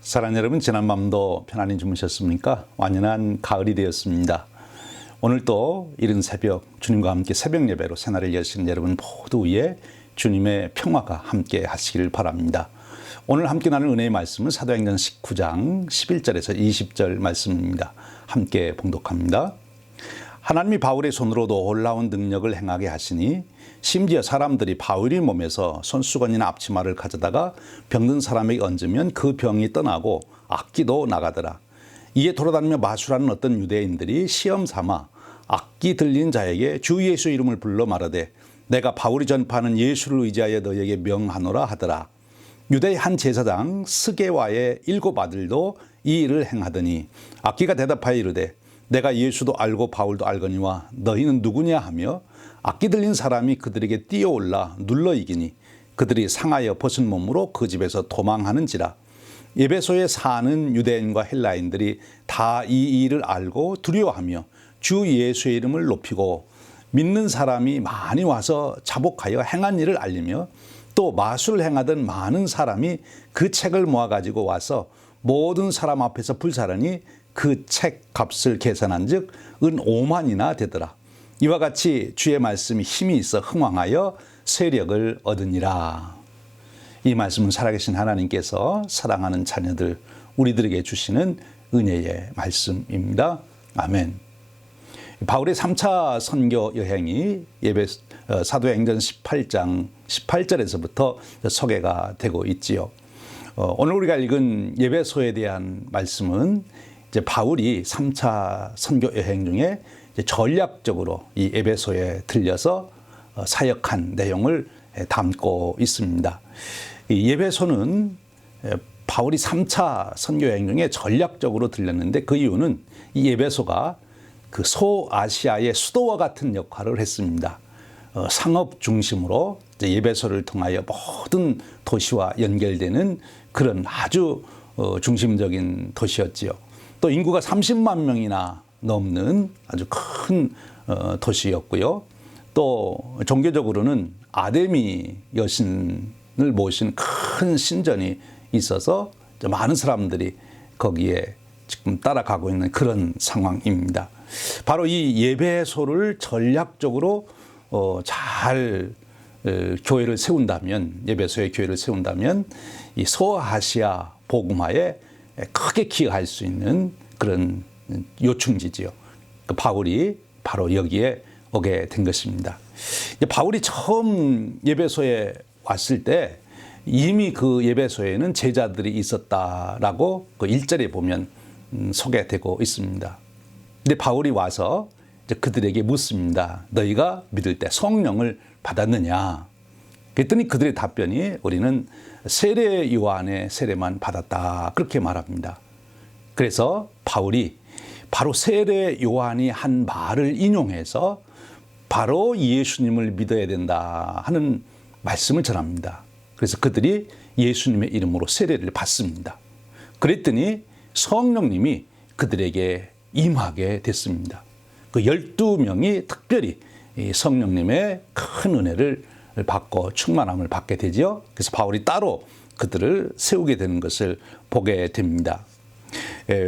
사랑하는 여러분, 지난 밤도 편안히 주무셨습니까? 완연한 가을이 되었습니다. 오늘 또 이른 새벽 주님과 함께 새벽 예배로 새날을 여시는 여러분 모두 위에 주님의 평화가 함께 하시기를 바랍니다. 오늘 함께 나눌 은혜의 말씀은 사도행전 19장 11절에서 20절 말씀입니다. 함께 봉독합니다. 하나님이 바울의 손으로 놀라운 능력을 행하게 하시니 심지어 사람들이 바울의 몸에서 손수건이나 앞치마를 가져다가 병든 사람에게 얹으면 그 병이 떠나고 악기도 나가더라. 이에 돌아다니며 마술하는 어떤 유대인들이 시험 삼아 악기 들린 자에게 주 예수 이름을 불러 말하되 내가 바울이 전파하는 예수를 의지하여 너에게 명하노라 하더라. 유대의 한 제사장 스게와의 7 아들도 이 일을 행하더니 악기가 대답하여 이르되 내가 예수도 알고 바울도 알거니와 너희는 누구냐 하며 악기 들린 사람이 그들에게 뛰어올라 눌러 이기니 그들이 상하여 벗은 몸으로 그 집에서 도망하는지라. 에베소에 사는 유대인과 헬라인들이 다 이 일을 알고 두려워하며 주 예수의 이름을 높이고 믿는 사람이 많이 와서 자복하여 행한 일을 알리며 또 마술을 행하던 많은 사람이 그 책을 모아가지고 와서 모든 사람 앞에서 불사르니 그 책 값을 계산한 즉 은 5만이나 되더라. 이와 같이 주의 말씀이 힘이 있어 흥왕하여 세력을 얻으니라. 이 말씀은 살아계신 하나님께서 사랑하는 자녀들 우리들에게 주시는 은혜의 말씀입니다. 아멘. 바울의 3차 선교 여행이 사도행전 18장 18절에서부터 소개가 되고 있지요. 오늘 우리가 읽은 에베소에 대한 말씀은 이제 바울이 3차 선교 여행 중에 이제 전략적으로 이 에베소에 들려서 사역한 내용을 담고 있습니다. 이 에베소는 바울이 3차 선교 여행 중에 전략적으로 들렸는데 그 이유는 이 에베소가 그 소아시아의 수도와 같은 역할을 했습니다. 상업 중심으로 이제 에베소를 통하여 모든 도시와 연결되는 그런 아주 중심적인 도시였지요. 또 인구가 30만 명이나 넘는 아주 큰 도시였고요. 또 종교적으로는 아데미 여신을 모신 큰 신전이 있어서 많은 사람들이 거기에 지금 따라가고 있는 그런 상황입니다. 바로 이 에베소를 전략적으로 잘 교회를 세운다면, 에베소의 교회를 세운다면 이 소아시아 복음화에 크게 기여할 수 있는 그런 요충지지요. 바울이 바로 여기에 오게 된 것입니다. 바울이 처음 에베소에 왔을 때 이미 그 에베소에는 제자들이 있었다라고 그 1절에 보면 소개되고 있습니다. 근데 바울이 와서 이제 그들에게 묻습니다. 너희가 믿을 때 성령을 받았느냐? 그랬더니 그들의 답변이 우리는 세례 요한의 세례만 받았다. 그렇게 말합니다. 그래서 바울이 바로 세례 요한이 한 말을 인용해서 바로 예수님을 믿어야 된다 하는 말씀을 전합니다. 그래서 그들이 예수님의 이름으로 세례를 받습니다. 그랬더니 성령님이 그들에게 임하게 됐습니다. 그 12명이 특별히 성령님의 큰 은혜를 받고 충만함을 받게 되죠. 그래서 바울이 따로 그들을 세우게 되는 것을 보게 됩니다.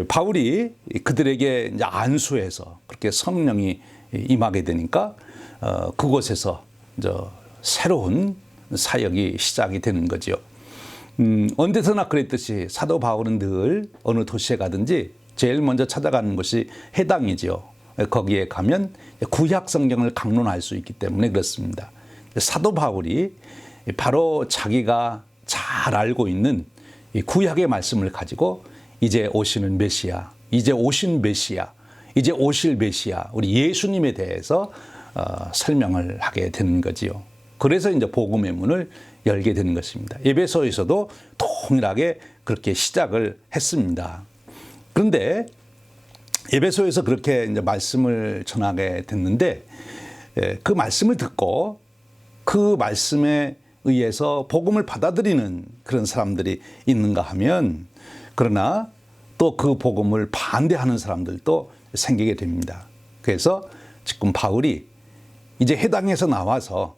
바울이 그들에게 이제 안수해서 그렇게 성령이 임하게 되니까 그곳에서 이제 새로운 사역이 시작이 되는 거죠. 언제서나 그랬듯이 사도 바울은 늘 어느 도시에 가든지 제일 먼저 찾아가는 것이 해당이지요. 거기에 가면 구약 성경을 강론할 수 있기 때문에 그렇습니다. 사도 바울이 바로 자기가 잘 알고 있는 이 구약의 말씀을 가지고 이제 오시는 메시아, 이제 오신 메시아, 이제 오실 메시아, 우리 예수님에 대해서 설명을 하게 되는 거지요. 그래서 이제 복음의 문을 열게 되는 것입니다. 에베소에서도 동일하게 그렇게 시작을 했습니다. 그런데 에베소에서 그렇게 이제 말씀을 전하게 됐는데 그 말씀을 듣고 그 말씀에 의해서 복음을 받아들이는 그런 사람들이 있는가 하면, 그러나 또 그 복음을 반대하는 사람들도 생기게 됩니다. 그래서 지금 바울이 이제 해당에서 나와서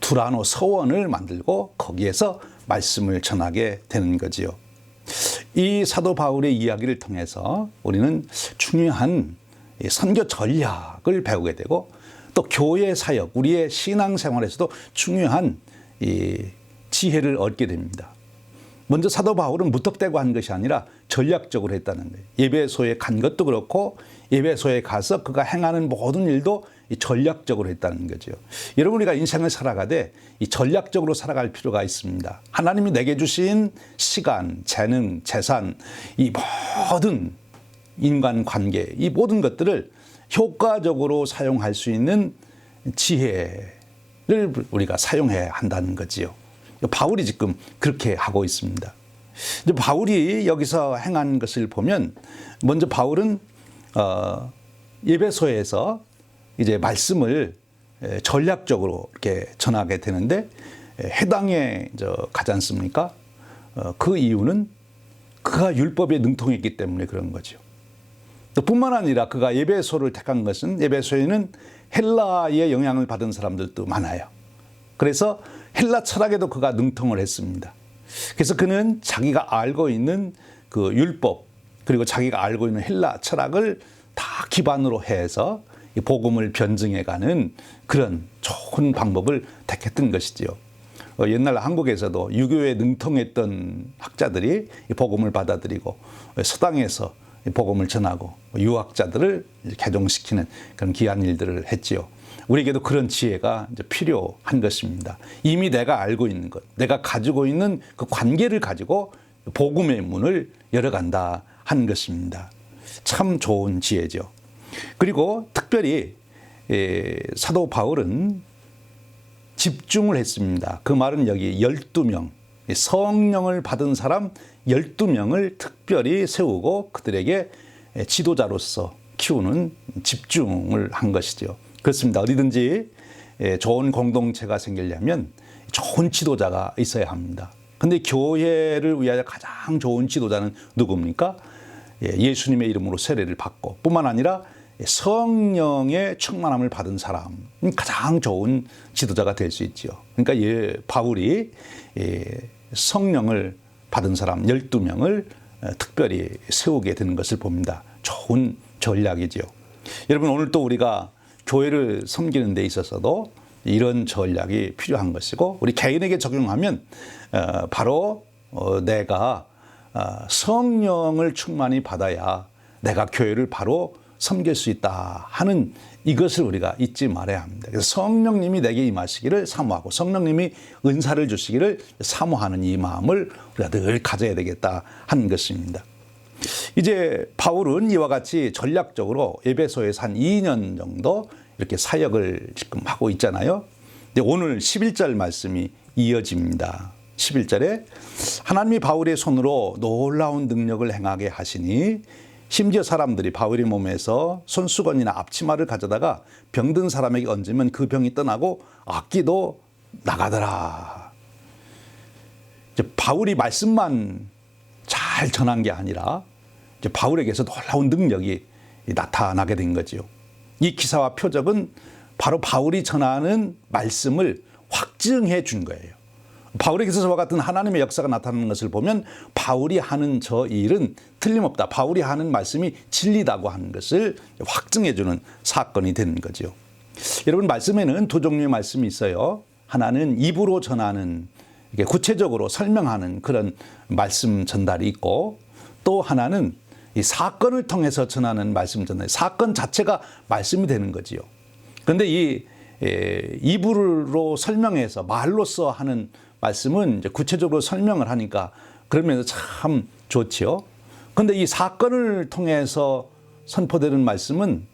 두라노 서원을 만들고 거기에서 말씀을 전하게 되는 거지요. 이 사도 바울의 이야기를 통해서 우리는 중요한 선교 전략을 배우게 되고, 또 교회 사역, 우리의 신앙생활에서도 중요한 지혜를 얻게 됩니다. 먼저 사도 바울은 무턱대고 한 것이 아니라 전략적으로 했다는 거예요. 에베소에 간 것도 그렇고 에베소에 가서 그가 행하는 모든 일도 전략적으로 했다는 거죠. 여러분, 우리가 인생을 살아가되 이 전략적으로 살아갈 필요가 있습니다. 하나님이 내게 주신 시간, 재능, 재산, 이 모든 인간관계, 이 모든 것들을 효과적으로 사용할 수 있는 지혜를 우리가 사용해야 한다는 거지요. 바울이 지금 그렇게 하고 있습니다. 이제 바울이 여기서 행한 것을 보면, 먼저 바울은 에베소에서 이제 말씀을 전략적으로 이렇게 전하게 되는데, 해당에 가지 않습니까? 그 이유는 그가 율법에 능통했기 때문에 그런 거죠. 또 뿐만 아니라 그가 에베소를 택한 것은, 에베소에는 헬라의 영향을 받은 사람들도 많아요. 그래서 헬라 철학에도 그가 능통을 했습니다. 그래서 그는 자기가 알고 있는 그 율법, 그리고 자기가 알고 있는 헬라 철학을 다 기반으로 해서 복음을 변증해가는 그런 좋은 방법을 택했던 것이지요. 옛날 한국에서도 유교에 능통했던 학자들이 복음을 받아들이고 서당에서 복음을 전하고 유학자들을 개종시키는 그런 귀한 일들을 했지요. 우리에게도 그런 지혜가 이제 필요한 것입니다. 이미 내가 알고 있는 것, 내가 가지고 있는 그 관계를 가지고 복음의 문을 열어간다 하는 것입니다. 참 좋은 지혜죠. 그리고 특별히 사도 바울은 집중을 했습니다. 그 말은 여기 12명, 성령을 받은 사람 12명을 특별히 세우고 그들에게 지도자로서 키우는 집중을 한 것이죠. 그렇습니다. 어디든지 좋은 공동체가 생기려면 좋은 지도자가 있어야 합니다. 그런데 교회를 위하여 가장 좋은 지도자는 누굽니까? 예수님의 이름으로 세례를 받고 뿐만 아니라 성령의 충만함을 받은 사람이 가장 좋은 지도자가 될 수 있죠. 그러니까 바울이 성령을 받은 사람 12명을 특별히 세우게 되는 것을 봅니다. 좋은 전략이죠. 여러분, 오늘 또 우리가 교회를 섬기는 데 있어서도 이런 전략이 필요한 것이고, 우리 개인에게 적용하면 바로 내가 성령을 충만히 받아야 내가 교회를 바로 섬길 수 있다 하는 이것을 우리가 잊지 말아야 합니다. 그래서 성령님이 내게 임하시기를 사모하고 성령님이 은사를 주시기를 사모하는 이 마음을 우리가 늘 가져야 되겠다 하는 것입니다. 이제 바울은 이와 같이 전략적으로 에베소에서 한 2년 정도 이렇게 사역을 지금 하고 있잖아요. 오늘 11절 말씀이 이어집니다. 11절에 하나님이 바울의 손으로 놀라운 능력을 행하게 하시니 심지어 사람들이 바울의 몸에서 손수건이나 앞치마를 가져다가 병든 사람에게 얹으면 그 병이 떠나고 악기도 나가더라. 이제 바울이 말씀만 잘 전한 게 아니라 이제 바울에게서 놀라운 능력이 나타나게 된 거죠. 이 기사와 표적은 바로 바울이 전하는 말씀을 확증해 준 거예요. 바울에게서 저와 같은 하나님의 역사가 나타나는 것을 보면 바울이 하는 저 일은 틀림없다, 바울이 하는 말씀이 진리다고 하는 것을 확증해 주는 사건이 되는 거죠. 여러분, 말씀에는 두 종류의 말씀이 있어요. 하나는 입으로 전하는, 이게 구체적으로 설명하는 그런 말씀 전달이 있고, 또 하나는 이 사건을 통해서 전하는 말씀 전해 사건 자체가 말씀이 되는 거지요. 그런데 이 이불로 설명해서 말로써 하는 말씀은 이제 구체적으로 설명을 하니까 그러면서 참 좋지요. 그런데 이 사건을 통해서 선포되는 말씀은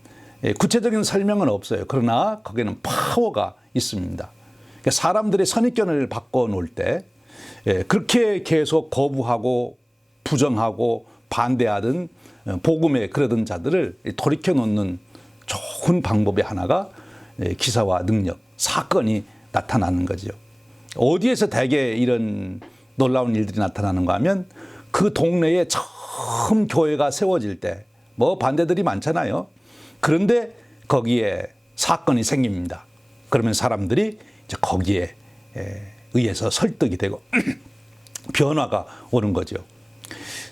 구체적인 설명은 없어요. 그러나 거기에는 파워가 있습니다. 그러니까 사람들의 선입견을 바꿔놓을 때 그렇게 계속 거부하고 부정하고 반대하던 복음에 그러던 자들을 돌이켜 놓는 좋은 방법의 하나가 기사와 능력, 사건이 나타나는 거죠. 어디에서 대개 이런 놀라운 일들이 나타나는가 하면 그 동네에 처음 교회가 세워질 때 뭐 반대들이 많잖아요. 그런데 거기에 사건이 생깁니다. 그러면 사람들이 이제 거기에 의해서 설득이 되고 변화가 오는 거죠.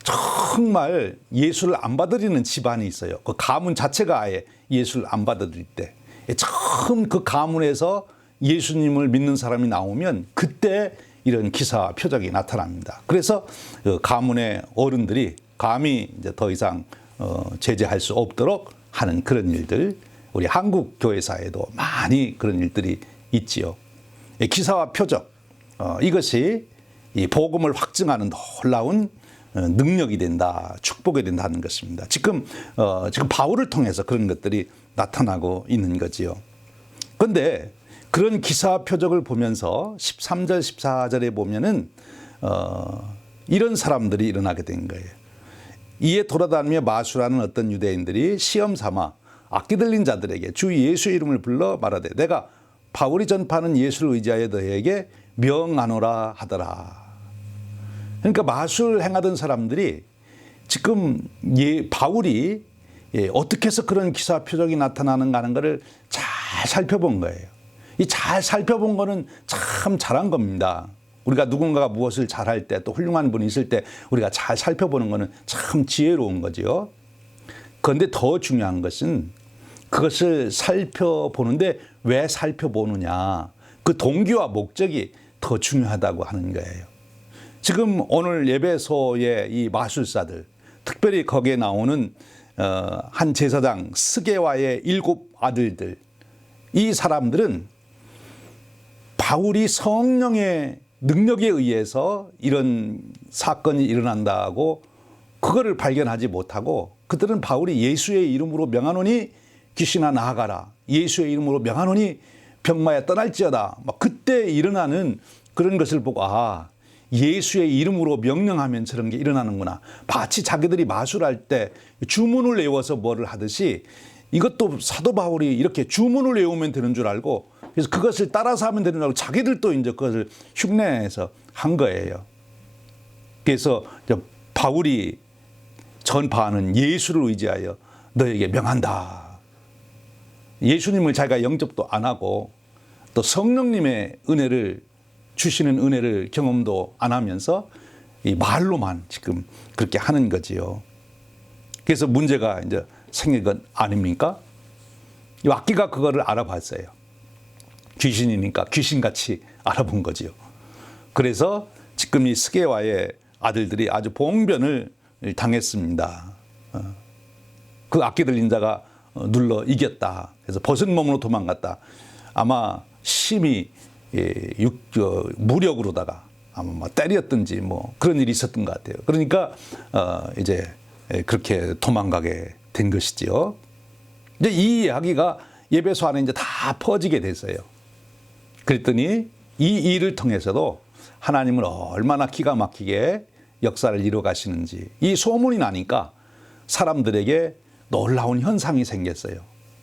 정말 예수를 안 받아들이는 집안이 있어요. 그 가문 자체가 아예 예수를 안 받아들일 때 처음 그 가문에서 예수님을 믿는 사람이 나오면 그때 이런 기사와 표적이 나타납니다. 그래서 그 가문의 어른들이 감히 이제 더 이상 제재할 수 없도록 하는 그런 일들, 우리 한국 교회사에도 많이 그런 일들이 있지요. 기사와 표적, 이것이 이 복음을 확증하는 놀라운 능력이 된다, 축복이 된다는 것입니다. 지금 바울을 통해서 그런 것들이 나타나고 있는 거지요. 그런데 그런 기사와 표적을 보면서 13절, 14절에 보면은 이런 사람들이 일어나게 된 거예요. 이에 돌아다니며 마술하는 어떤 유대인들이 시험 삼아 악기 들린 자들에게 주 예수의 이름을 불러 말하되 내가 바울이 전파하는 예수를 의지하여 너희에게 명하노라 하더라. 그러니까 마술 행하던 사람들이 지금 바울이 어떻게 해서 그런 기사 표적이 나타나는가 하는 것을 잘 살펴본 거예요. 이 잘 살펴본 거는 참 잘한 겁니다. 우리가 누군가가 무엇을 잘할 때 또 훌륭한 분이 있을 때 우리가 잘 살펴보는 거는 참 지혜로운 거죠. 그런데 더 중요한 것은 그것을 살펴보는데 왜 살펴보느냐. 그 동기와 목적이 더 중요하다고 하는 거예요. 지금 오늘 예배소의 이 마술사들, 특별히 거기에 나오는 한 제사장 스게와의 7 아들들, 이 사람들은 바울이 성령의 능력에 의해서 이런 사건이 일어난다고 그거를 발견하지 못하고 그들은 바울이 예수의 이름으로 명하노니 귀신아 나아가라, 예수의 이름으로 명하노니 병마야 떠날지어다, 막 그때 일어나는 그런 것을 보고 예수의 이름으로 명령하면 저런 게 일어나는구나. 마치 자기들이 마술할 때 주문을 외워서 뭐를 하듯이 이것도 사도 바울이 이렇게 주문을 외우면 되는 줄 알고 그래서 그것을 따라서 하면 되는 줄 알고 자기들도 이제 그것을 흉내내서 한 거예요. 그래서 바울이 전파하는 예수를 의지하여 너에게 명한다. 예수님을 자기가 영접도 안 하고 또 성령님의 은혜를 주시는 은혜를 경험도 안 하면서 이 말로만 지금 그렇게 하는 거지요. 그래서 문제가 이제 생긴 건 아닙니까? 이 악기가 그거를 알아봤어요. 귀신이니까 귀신같이 알아본 거지요. 그래서 지금 이 스게와의 아들들이 아주 봉변을 당했습니다. 그 악기 들린 자가 눌러 이겼다. 그래서 벗은 몸으로 도망갔다. 아마 심히 무력으로다가 아마 뭐 때렸든지 뭐 그런 일이 있었던 것 같아요. 그러니까 이제 그렇게 도망가게 된 것이지요. 이제 이 이야기가 예배소 안에 이제 다 퍼지게 됐어요. 그랬더니 이 일을 통해서도 하나님은 얼마나 기가 막히게 역사를 이루어 가시는지 이 소문이 나니까 사람들에게 놀라운 현상이 생겼어요.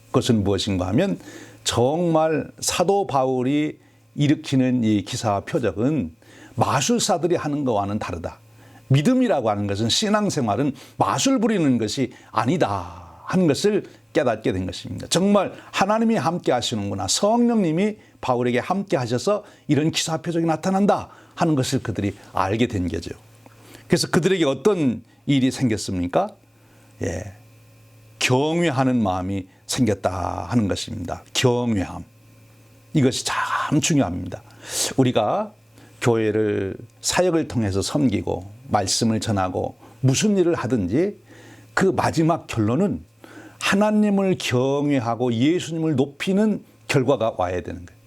그것은 무엇인가 하면 정말 사도 바울이 일으키는 이 기사와 표적은 마술사들이 하는 것과는 다르다. 믿음이라고 하는 것은 신앙생활은 마술 부리는 것이 아니다 하는 것을 깨닫게 된 것입니다. 정말 하나님이 함께 하시는구나. 성령님이 바울에게 함께 하셔서 이런 기사 표적이 나타난다 하는 것을 그들이 알게 된 거죠. 그래서 그들에게 어떤 일이 생겼습니까? 경외하는 마음이 생겼다 하는 것입니다. 경외함. 이것이 참 중요합니다. 우리가 교회를 사역을 통해서 섬기고 말씀을 전하고 무슨 일을 하든지 그 마지막 결론은 하나님을 경외하고 예수님을 높이는 결과가 와야 되는 거예요.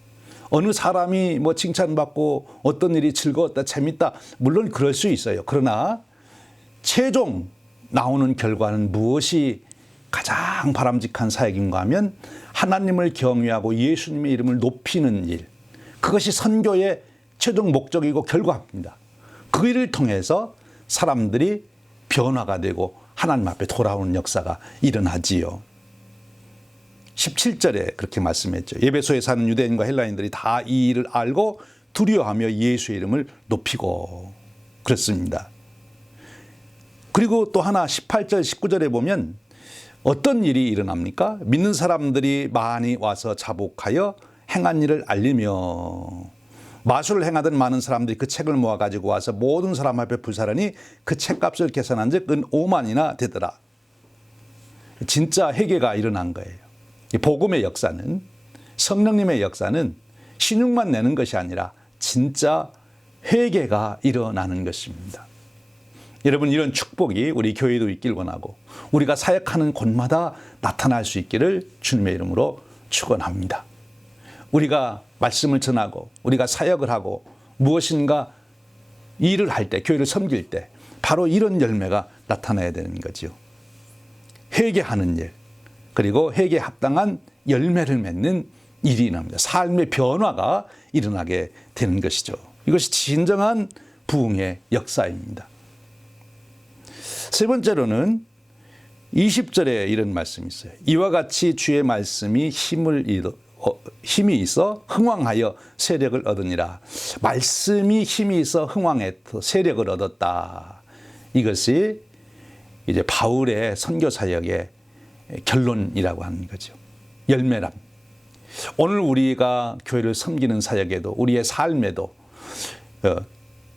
어느 사람이 뭐 칭찬받고 어떤 일이 즐거웠다, 재밌다, 물론 그럴 수 있어요. 그러나 최종 나오는 결과는 무엇이 가장 바람직한 사역인가 하면 하나님을 경외하고 예수님의 이름을 높이는 일, 그것이 선교의 최종 목적이고 결과입니다. 그 일을 통해서 사람들이 변화가 되고 하나님 앞에 돌아오는 역사가 일어나지요. 17절에 그렇게 말씀했죠. 에베소에 사는 유대인과 헬라인들이 다 이 일을 알고 두려워하며 예수의 이름을 높이고 그렇습니다. 그리고 또 하나 18절 19절에 보면 어떤 일이 일어납니까? 믿는 사람들이 많이 와서 자복하여 행한 일을 알리며, 마술을 행하던 많은 사람들이 그 책을 모아가지고 와서 모든 사람 앞에 불사르니 그 책값을 계산한 즉 은 5만이나 되더라. 진짜 회개가 일어난 거예요. 복음의 역사는, 성령님의 역사는 신용만 내는 것이 아니라 진짜 회개가 일어나는 것입니다. 여러분, 이런 축복이 우리 교회도 있길 원하고 우리가 사역하는 곳마다 나타날 수 있기를 주님의 이름으로 축원합니다. 우리가 말씀을 전하고 우리가 사역을 하고 무엇인가 일을 할 때, 교회를 섬길 때 바로 이런 열매가 나타나야 되는 거죠. 회개하는 일, 그리고 회개에 합당한 열매를 맺는 일이 일어납니다. 삶의 변화가 일어나게 되는 것이죠. 이것이 진정한 부흥의 역사입니다. 세 번째로는 20절에 이런 말씀이 있어요. 이와 같이 주의 말씀이 힘이 있어 흥왕하여 세력을 얻으니라. 말씀이 힘이 있어 흥왕해서 세력을 얻었다. 이것이 이제 바울의 선교 사역의 결론이라고 하는 거죠. 열매랍. 오늘 우리가 교회를 섬기는 사역에도 우리의 삶에도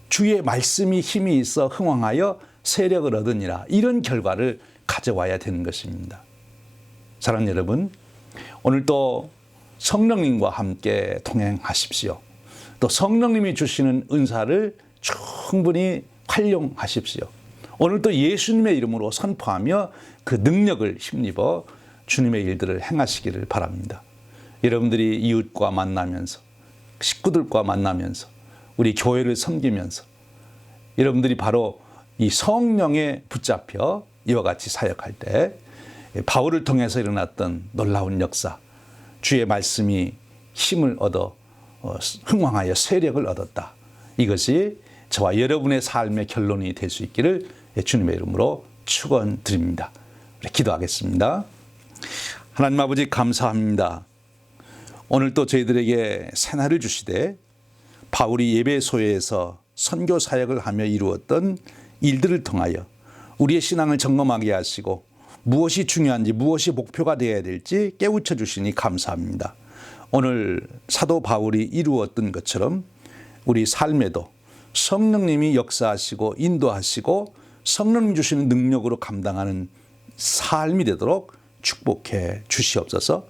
주의 말씀이 힘이 있어 흥왕하여 세력을 얻으니라. 이런 결과를 가져와야 되는 것입니다. 사랑하는 여러분, 오늘도 성령님과 함께 동행하십시오. 또 성령님이 주시는 은사를 충분히 활용하십시오. 오늘도 예수님의 이름으로 선포하며 그 능력을 힘입어 주님의 일들을 행하시기를 바랍니다. 여러분들이 이웃과 만나면서, 식구들과 만나면서, 우리 교회를 섬기면서 여러분들이 바로 이 성령에 붙잡혀 이와 같이 사역할 때 바울을 통해서 일어났던 놀라운 역사, 주의 말씀이 힘을 얻어 흥왕하여 세력을 얻었다. 이것이 저와 여러분의 삶의 결론이 될 수 있기를 주님의 이름으로 축원드립니다. 우리 기도하겠습니다. 하나님 아버지, 감사합니다. 오늘 또 저희들에게 새날을 주시되 바울이 에베소에서 선교 사역을 하며 이루었던 일들을 통하여 우리의 신앙을 점검하게 하시고 무엇이 중요한지, 무엇이 목표가 되어야 될지 깨우쳐 주시니 감사합니다. 오늘 사도 바울이 이루었던 것처럼 우리 삶에도 성령님이 역사하시고 인도하시고 성령님 주시는 능력으로 감당하는 삶이 되도록 축복해 주시옵소서.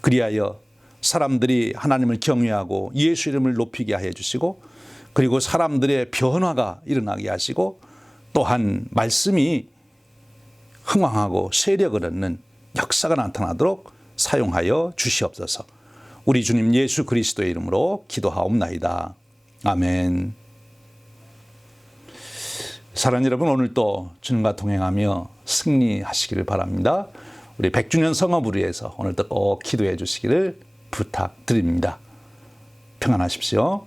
그리하여 사람들이 하나님을 경외하고 예수 이름을 높이게 해 주시고, 그리고 사람들의 변화가 일어나게 하시고, 또한 말씀이 흥왕하고 세력을 얻는 역사가 나타나도록 사용하여 주시옵소서. 우리 주님 예수 그리스도의 이름으로 기도하옵나이다. 아멘. 사랑하는 여러분, 오늘도 주님과 동행하며 승리하시기를 바랍니다. 우리 100주년 성업을 위해서 오늘도 꼭 기도해 주시기를 부탁드립니다. 평안하십시오.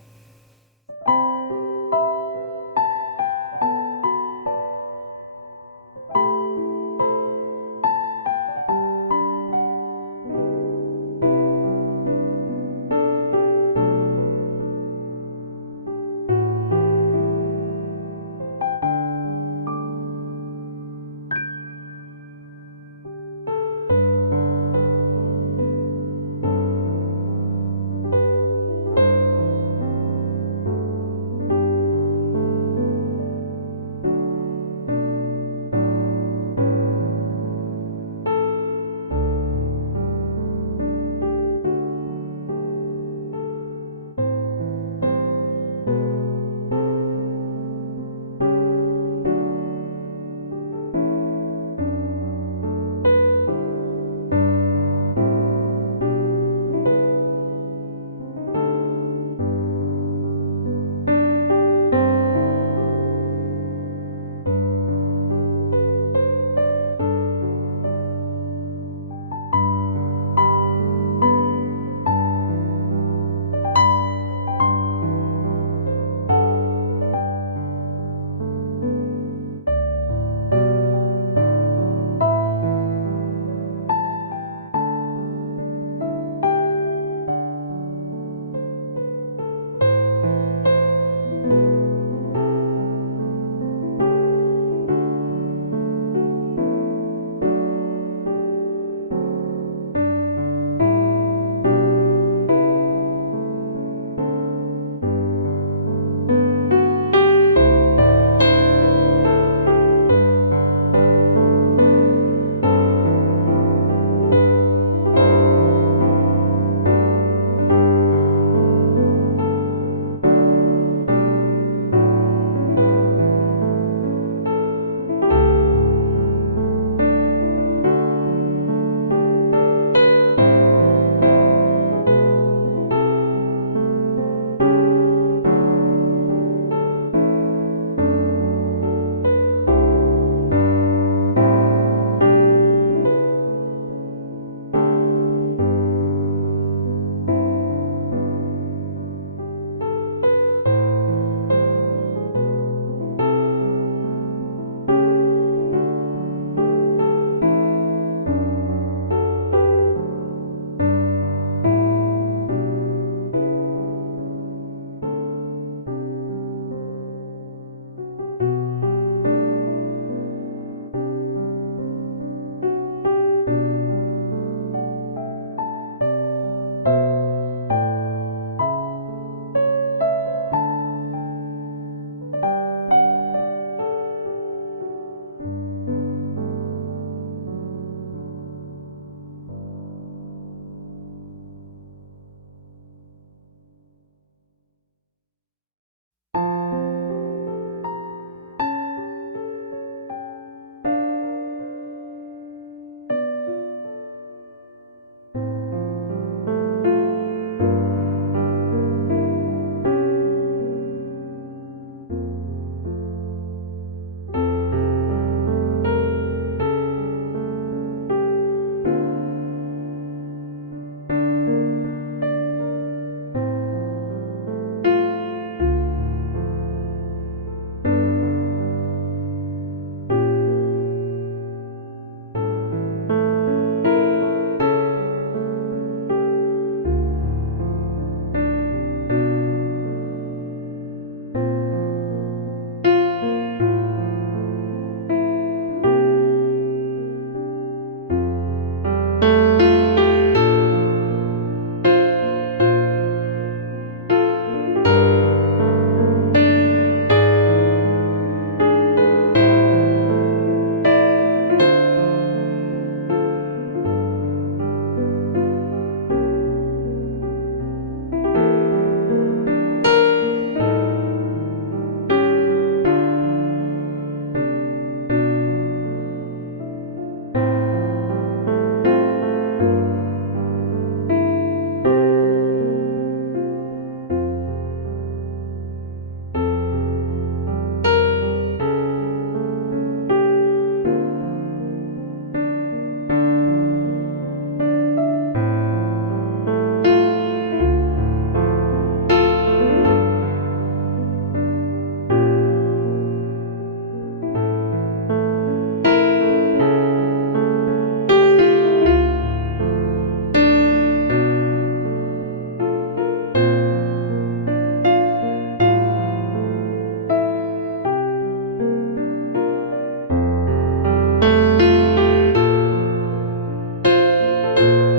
주님.